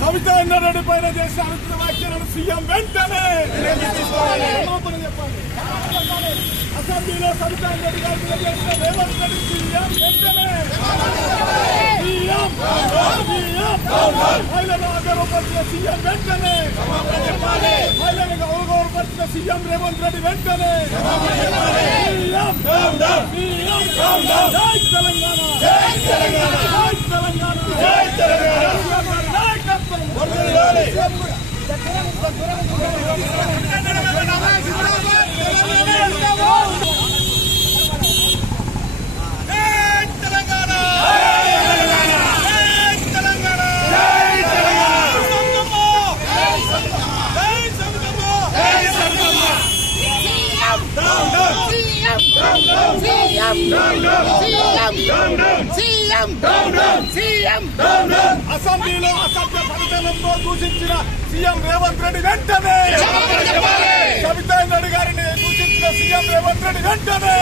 సవితారెడ్డి పైన చేసిన అనుచిత వ్యాఖ్యలను సీఎం వెంటనే క్షమాపణ చెప్పాలి. అసెంబ్లీలో సవితారెడ్డి గారి మీద చేసిన రేవంత్ రెడ్డి సీఎం వెంటనే మహిళలు అగౌరవపరిచిన సీఎం వెంటనే మహిళలకు అవగౌరవపరిచిన సీఎం రేవంత్ రెడ్డి వెంటనే జై తెలంగాణ జై తెలంగాణ జై తెలంగాణ జై తెలంగాణ నాయకత్వం అసెంబ్లీలో అసభ్య పనితనంతో దూషించిన సీఎం రేవంత్ రెడ్డి వెంటనే సవితారెడ్డి గారిని దూషించిన సీఎం రేవంత్ రెడ్డి వెంటనే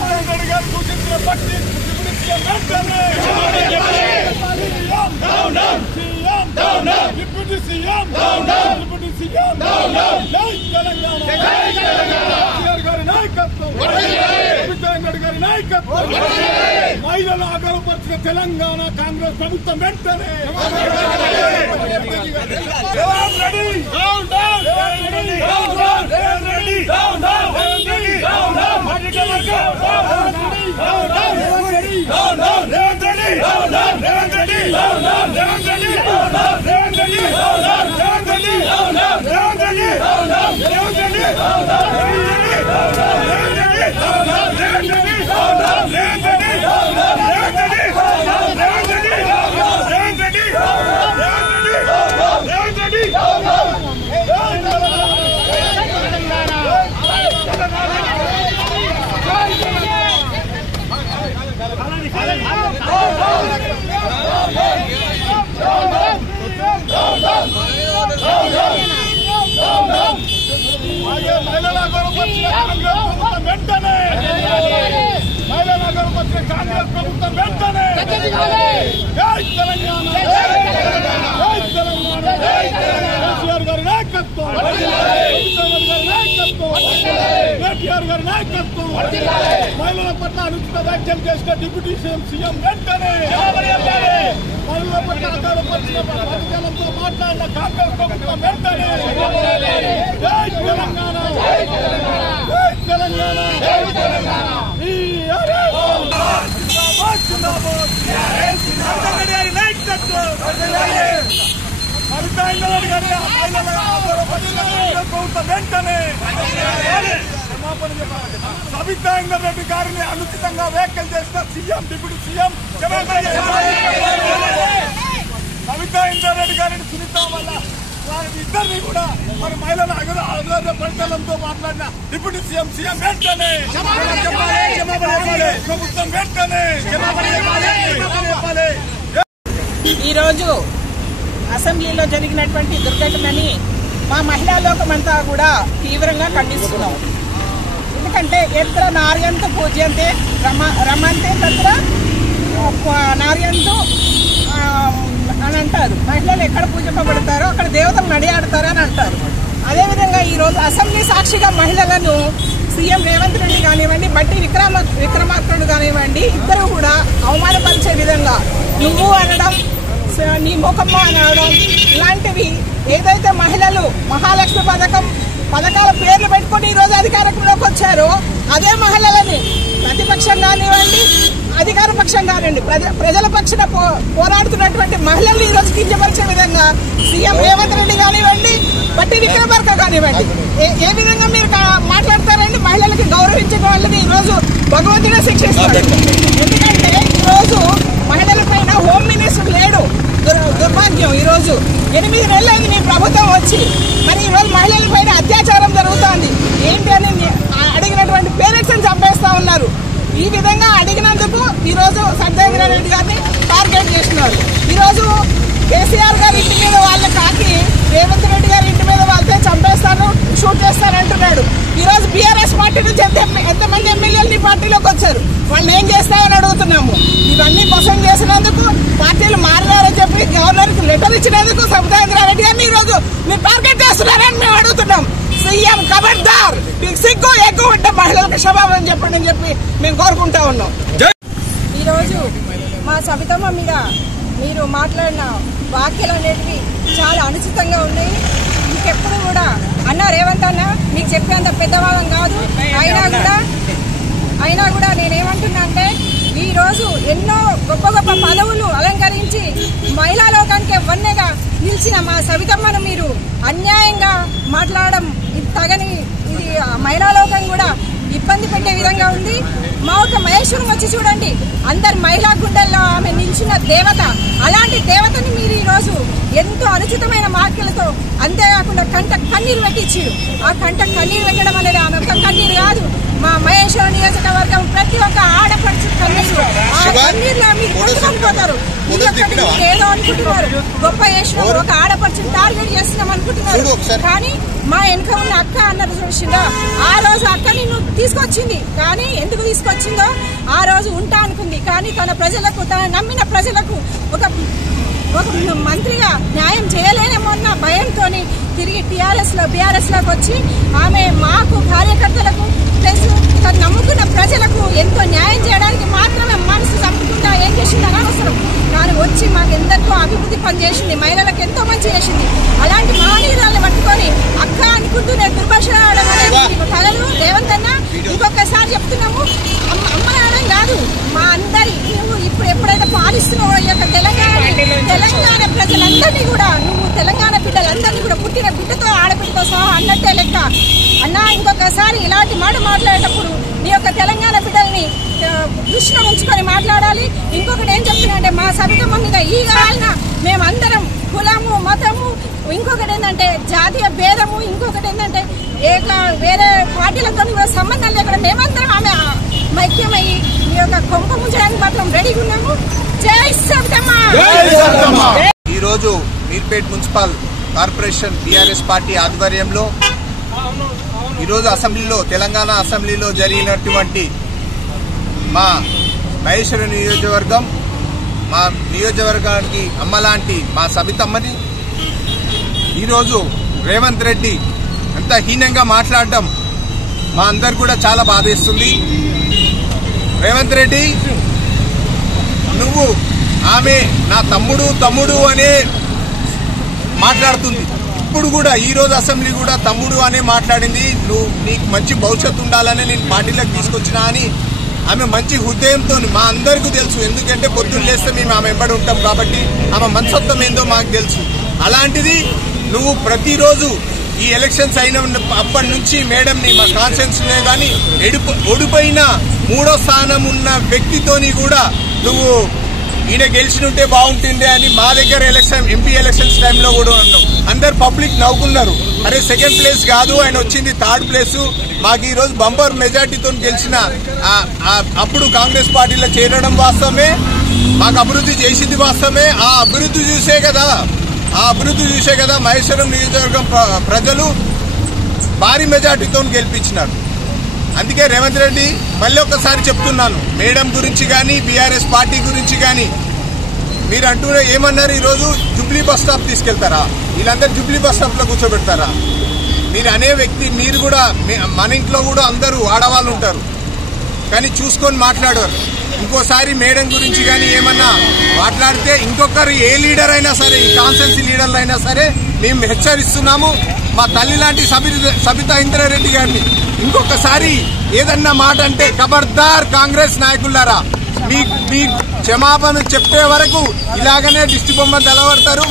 సవితారెడ్డి గారు దూషించిన బట్టి సీఎం వెంటనే డిప్యూటీ సీఎం డిప్యూటీ సీఎం జై తెలంగాణ కేసీఆర్ గారి నాయకత్వం సవితారెడ్డి గారి నాయకత్వం మహిళలు అగౌరవపరిచిన తెలంగాణ కాంగ్రెస్ ప్రభుత్వం వెంటనే మహిళల గౌరవపరిచిన కాంగ్రెస్ ప్రభుత్వం వెంటనే మహిళల గౌరవపరిచిన కాంగ్రెస్ ప్రభుత్వం వెంటనే జై తెలంగాణ జై తెలంగాణ కేసీఆర్ గారి నాయకత్వం గారి నాయకత్వం కేటీఆర్ గారి నాయకత్వం మహిళల పట్ల అనుచిత వ్యాఖ్యలు చేసిన డిప్యూటీ సీఎం వెంటనే మహిళల పట్ల అగౌరవపరిచిన పథకాలతో మాట్లాడిన కాంగ్రెస్ ప్రభుత్వం వెంటనే జై తెలంగాణ జై తెలంగాణ జై తెలంగాణ వెంటనే సవితారెడ్డి రెడ్డి గారిని అనుచితంగా వ్యాఖ్యలు చేసిన CM deputy CM Savitha Reddy Reddy గారిని సునీత వల్ల ఇద్దరిని కూడా మరి మహిళల అగౌరవ పరిచయంతో మాట్లాడిన డిప్యూటీ సీఎం వెంటనే ప్రభుత్వం వెంటనే ఈరోజు అసెంబ్లీలో జరిగినటువంటి దుర్ఘటనని మా మహిళా లోకమంతా కూడా తీవ్రంగా ఖండిస్తున్నాం. ఎందుకంటే ఎత్ర నార్యంతు పూజ్యంతే రమంతే తత్ర నార్యంతు అని అంటారు. మహిళలు ఎక్కడ పూజింపబడతారో అక్కడ దేవతలు నడియాడతారు అని అంటారు. అదేవిధంగా ఈరోజు అసెంబ్లీ సాక్షిగా మహిళలను సీఎం రేవంత్ రెడ్డి కానివ్వండి, బట్టి విక్రమార్కుడు కానివ్వండి, ఇద్దరు కూడా అవమానపరిచే విధంగా నువ్వు అనడం, నీ ముఖమ్మ అనడం, ఇలాంటివి ఏదైతే మహిళలు మహాలక్ష్మి పథకాల పేర్లు పెట్టుకుని ఈరోజు అధికారంలోకి వచ్చారో అదే మహిళలని ప్రతిపక్షం కానివ్వండి, అధికార పక్షం కానివ్వండి, ప్రజల పక్షాన పోరాడుతున్నటువంటి మహిళలు ఈరోజు కించపరిచే విధంగా సీఎం రేవంత్ రెడ్డి కానివ్వండి, బట్టి విక్రమార్క కానివ్వండి ఏ విధంగా మీరు మాట్లాడతారండి? మహిళలకి గౌరవించిన వాళ్ళని ఈరోజు భగవంతుడే శిక్షిస్తారు. ఎందుకంటే ఈరోజు మహిళల పైన హోమ్ మినిస్టర్ లేడు. దుర్భాగ్యం. ఈరోజు 8 నెలలైంది మీ ప్రభుత్వం వచ్చి, మరి ఈరోజు మహిళల పైన అత్యాచారం జరుగుతోంది. ఏంటి అని అడిగినటువంటి పేరెంట్స్ ని చంపేస్తా ఉన్నారు. ఈ విధంగా అడిగినందుకు ఈరోజు సత్యేంద్ర రెడ్డి గారిని టార్గెట్ చేస్తున్నారు. ఈరోజు కేసీఆర్ గారి ఇంటి మీద వాళ్ళ కాకి రేవంత్ రెడ్డి గారి ఇంటి మీద వాళ్ళతో చంపేస్తాను, షూట్ చేస్తానంటున్నాడు. ఈరోజు బీఆర్ఎస్ పార్టీ నుంచి ఎంతమంది ఎమ్మెల్యేలు ఈ పార్టీలోకి వచ్చారు, వాళ్ళు ఏం చేస్తామని అడుగుతున్నాము. ఇవన్నీ మోసం చేసినందుకు, పార్టీలు మారినారని చెప్పి గవర్నర్కి లెటర్ ఇచ్చినందుకు సబితారెడ్డి గారిని ఈ రోజు మీరు టార్గెట్ చేస్తున్నారని మేము అడుగుతున్నాం. సీఎం ఖబర్దార్, సిగ్గు ఎక్కువ ఉంటే మహిళలకు క్షమాపణ చెప్పండి అని చెప్పి మేము కోరుకుంటా ఉన్నాం. ఈరోజు మా సబితమ్మ మీద మీరు మాట్లాడిన వ్యాఖ్యలు అనేటివి చాలా అనుచితంగా ఉన్నాయి. ఇంకెప్పుడు కూడా అన్న రేవంత్ అన్న మీకు చెప్పేంత పెద్దవాళ్ళం కాదు. అయినా కూడా నేనేమంటున్నా అంటే ఈరోజు ఎన్నో గొప్ప గొప్ప పదవులు అలంకరించి మహిళా లోకానికి వన్నెగా నిలిచిన మా సబితమ్మను మీరు అన్యాయంగా మాట్లాడడం తగని, ఇది మహిళా లోకం కూడా ఇబ్బంది పెట్టే విధంగా ఉంది. మా ఒక మహేశ్వరం వచ్చి చూడండి, అందరు మహిళా గుండెల్లో ఆమె నిలిచిన దేవత. అలాంటి దేవతని మీరు ఈరోజు ఎంతో అనుచితమైన వ్యాఖ్యలతో, అంతేకాకుండా కంట కన్నీరు పెట్టించారు. ఆ కంట కన్నీరు పెట్టడం అనేది ఆమె ఒక్క కన్నీరు కాదు, మా మహేశ్వరం నియోజకవర్గం ప్రతి ఒక్క ఆడపడుచు కన్నీరు. ఆ కన్నీరులో మీరు కొట్టుకొనిపోతారు. ఏదో అనుకుంటున్నారు, గొప్ప చేసిన ఒక ఆడపడుచుని టార్గెట్ చేస్తున్నాం అనుకుంటున్నారు. కానీ మా వెనుక ఉన్న అక్క అన్నారు చూసిందా, ఆ రోజు అక్క నిన్ను తీసుకొచ్చింది. కానీ ఎందుకు తీసుకొచ్చిందో, ఆ రోజు ఉంటా అనుకుంది. కానీ తన ప్రజలకు, తన నమ్మిన ప్రజలకు ఒక మంత్రిగా న్యాయం చేయలేనేమో అన్న భయంతో తిరిగి బీఆర్ఎస్ లోకి వచ్చి ఆమె మాకు కార్యకర్తలకు ప్లస్ తను నమ్ముకున్న ప్రజలకు ఎంతో న్యాయం చేయడానికి మాత్రమే మనసు చంపుకుంటా ఏం చేసిందని అవసరం. కానీ వచ్చి మాకు ఎందరికో అభివృద్ధి పని చేసింది, మహిళలకు ఎంతో మంచి చేసింది. అలాంటి మహనీయురాలను పట్టుకొని అక్క అనుకుంటూ నేను దుర్భాషలాడడం అనేది కలలు. రేవంత్ అన్న ఇంకొకసారి చెప్తున్నాము, అమ్మనాడడం కాదు, మా అందరి నువ్వు ఇప్పుడు ఎప్పుడైతే పాలిస్తున్నావో ఈ యొక్క తెలంగాణ ప్రజలందరినీ కూడా, నువ్వు తెలంగాణ బిడ్డలందరినీ కూడా పుట్టిన బిడ్డతో ఆడబిడ్డతో సహా అన్నట్టే లెక్క. అన్న ఇంకొకసారి ఇలాంటి మాట మాట్లాడేటప్పుడు నీ యొక్క తెలంగాణ బిడ్డల్ని దృష్టిలో ఉంచుకొని మాట్లాడాలి. ఇంకొకటి ఏం చెప్తున్నా అంటే మా సబితమ్మ మీద ఈ కాలిన మేమందరం కులము మతము, ఇంకొకటి ఏంటంటే జాతీయ భేదము, ఇంకొకటి ఏంటంటే వేరే పార్టీలతో కూడా సంబంధం లేకుండా మేమందరం ఆమె ఐక్యమయ్యి ఈ యొక్క కొంప ముంచడానికి మాత్రం రెడీగా ఉన్నాము. జై సబితమ్మ. ఈరోజు Meerpet municipal corporation BRS party ఆధ్వర్యంలో ఈరోజు అసెంబ్లీలో, తెలంగాణ అసెంబ్లీలో జరిగినటువంటి మా మహేశ్వర నియోజకవర్గం, మా నియోజకవర్గానికి అమ్మలాంటి మా సబితమ్మని ఈరోజు రేవంత్ రెడ్డి అంత హీనంగా మాట్లాడడం మా అందరు కూడా చాలా బాధేస్తుంది. రేవంత్ రెడ్డి, నువ్వు ఆమె నా తమ్ముడు అనే మాట్లాడుతుంది. ఇప్పుడు కూడా ఈ రోజు అసెంబ్లీ కూడా తమ్ముడు అనే మాట్లాడింది. నువ్వు నీకు మంచి భవిష్యత్తు ఉండాలని నేను పార్టీలోకి తీసుకొచ్చినా అని ఆమె మంచి హృదయంతో మా అందరికీ తెలుసు. ఎందుకంటే పొద్దున్న లేస్తే మేము ఆమె వెంబడి ఉంటాం కాబట్టి ఆమె మనస్తత్వం ఏందో మాకు తెలుసు. అలాంటిది నువ్వు ప్రతిరోజు ఈ ఎలక్షన్స్ అయిన అప్పటి నుంచి మేడంని మా కాన్స్టిట్యూన్సీలో కానీ ఓడిపోయిన 3వ స్థానం ఉన్న వ్యక్తితోని కూడా నువ్వు ఈయన గెలిచినుంటే బాగుంటుండే అని మా దగ్గర ఎంపీ ఎలక్షన్స్ టైంలో కూడా ఉన్నాం. అందరు పబ్లిక్ నవ్వుకున్నారు, అరే సెకండ్ ప్లేస్ కాదు ఆయన వచ్చింది 3rd ప్లేసు, మాకు ఈ రోజు బంపర్ మెజార్టీతో గెలిచిన అప్పుడు కాంగ్రెస్ పార్టీలో చేరడం వాస్తవమే, మాకు అభివృద్ధి చేసింది వాస్తవమే. ఆ అభివృద్ధి చూసే కదా మహేశ్వరం నియోజకవర్గం ప్రజలు భారీ మెజార్టీతో గెలిపించినారు. అందుకే రేవంత్ రెడ్డి మళ్ళీ ఒకసారి చెప్తున్నాను, మేడం గురించి కానీ బీఆర్ఎస్ పార్టీ గురించి కానీ మీరు అంటూనే ఏమన్నారు, ఈరోజు జుబ్లీ బస్ స్టాప్ తీసుకెళ్తారా, వీళ్ళందరూ జుబ్లీ బస్ స్టాప్ లో కూర్చోబెడతారా? మీరు అనే వ్యక్తి, మీరు కూడా మన ఇంట్లో కూడా అందరూ ఆడవాళ్ళు ఉంటారు కానీ చూసుకొని మాట్లాడారు. ఇంకోసారి మేడం గురించి కానీ ఏమన్నా మాట్లాడితే ఇంకొకరు ఏ లీడర్ అయినా సరే, ఈ కాన్స్టిట్యున్సీ లీడర్లు అయినా సరే మేము హెచ్చరిస్తున్నాము. మా తల్లి లాంటి సబితా ఇంద్రారెడ్డి గారిని ఇంకొకసారి ఏదన్నా మాట అంటే ఖబర్దార్ కాంగ్రెస్ నాయకులారా, మీ క్షమాపణ చెప్పే వరకు ఇలాగనే దిష్టి బొమ్మ తెలవడతారు.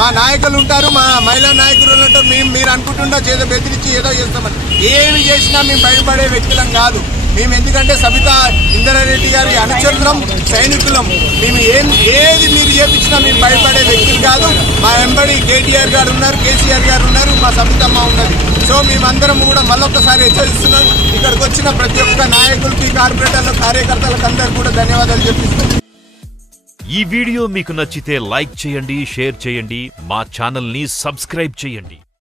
మా నాయకులు ఉంటారు, మా మహిళా నాయకులు ఉంటారు. మీరు అనుకుంటుండా చేత బెదిరించి ఏదో చేస్తామని, ఏమి చేసినా మేము భయపడే వ్యక్తులం కాదు. మేము ఎందుకంటే సబితా ఇంద్రారెడ్డి గారి అనుచరులం, సైనికులం. మేము ఏది మీరు చేపించినా మేము భయపడే వ్యక్తులు కాదు. మా వెంబడి కేటీఆర్ గారు ఉన్నారు, కేసీఆర్ గారు ఉన్నారు, మా సబితమ్మ ఉన్నది. సో మేమందరం కూడా మళ్ళొకసారి హెచ్చరిస్తున్నాం. ఇక్కడికి వచ్చిన ప్రతి ఒక్క నాయకులకి, కార్పొరేటర్లు, కార్యకర్తలకు అందరూ కూడా ధన్యవాదాలు చెప్పిస్తున్నాం. ఈ వీడియో మీకు నచ్చితే లైక్ చేయండి, షేర్ చేయండి, మా ఛానల్ ని సబ్స్క్రైబ్ చేయండి.